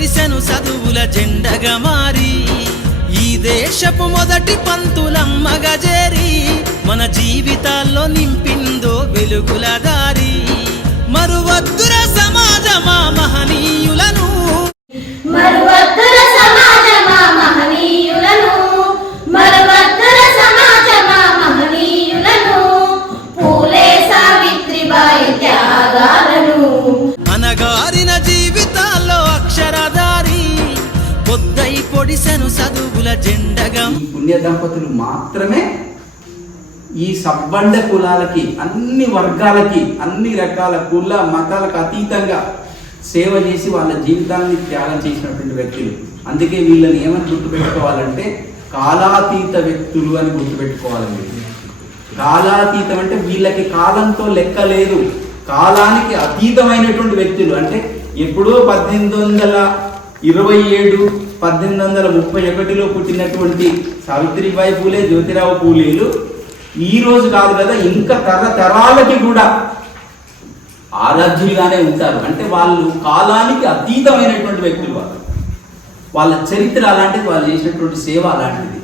పొడిసెను చదువుల జెండగా మారి ఈ దేశపు మొదటి పంతులమ్మగా చేరి మన జీవితాల్లో నింపిందో వెలుగుల దారి మరువద్దుర సమాజమా మహనీయులను మరువద్దుర సమాజమా మహనీయులను మరువద్దుర సమాజమా మహనీయులను పూలే సావిత్రిబాయి త్యాగాలను అనగారిన జీవితాల్లో అక్షరధారి పొద్దై పొడిసెను చదువుల జెండగా. పుణ్య దంపతులు మాత్రమే ఈ సబ్బండ కులాలకి అన్ని వర్గాలకి అన్ని రకాల కుల మతాలకు అతీతంగా సేవ చేసి వాళ్ళ జీవితాన్ని త్యాగం చేసినటువంటి వ్యక్తులు. అందుకే వీళ్ళని ఏమని గుర్తుపెట్టుకోవాలంటే కాలాతీత వ్యక్తులు అని గుర్తుపెట్టుకోవాలండి. కాలాతీతం అంటే వీళ్ళకి కాలంతో లెక్క లేదు, కాలానికి అతీతమైనటువంటి వ్యక్తులు. అంటే ఎప్పుడో 1827 1831లో పుట్టినటువంటి సావిత్రిబాయి పూలే జ్యోతిరావు పూలేలు ఈ రోజు కాదు కదా, ఇంకా తరతరాలకి కూడా ఆరాధ్యులుగానే ఉంటారు. అంటే వాళ్ళు కాలానికి అతీతమైనటువంటి వ్యక్తులు. వాళ్ళ చరిత్ర అలాంటిది, వాళ్ళు చేసినటువంటి సేవ అలాంటిది.